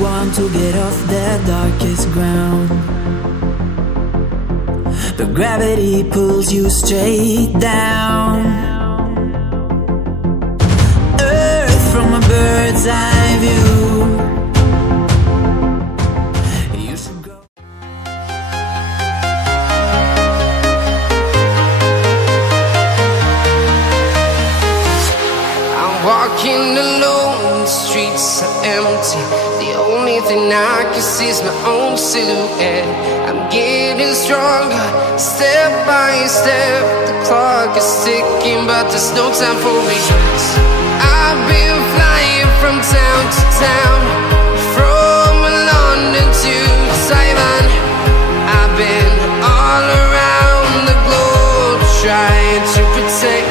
want to get off their darkest ground, but gravity pulls you straight down. Earth from a bird's eye view. You should go. I'm walking alone, the streets are empty. The only thing I can see is my own silhouette. I'm getting stronger, step by step. The clock is ticking, but there's no time for regrets. I've been flying from town to town, from London to Taiwan. I've been all around the globe, trying to protect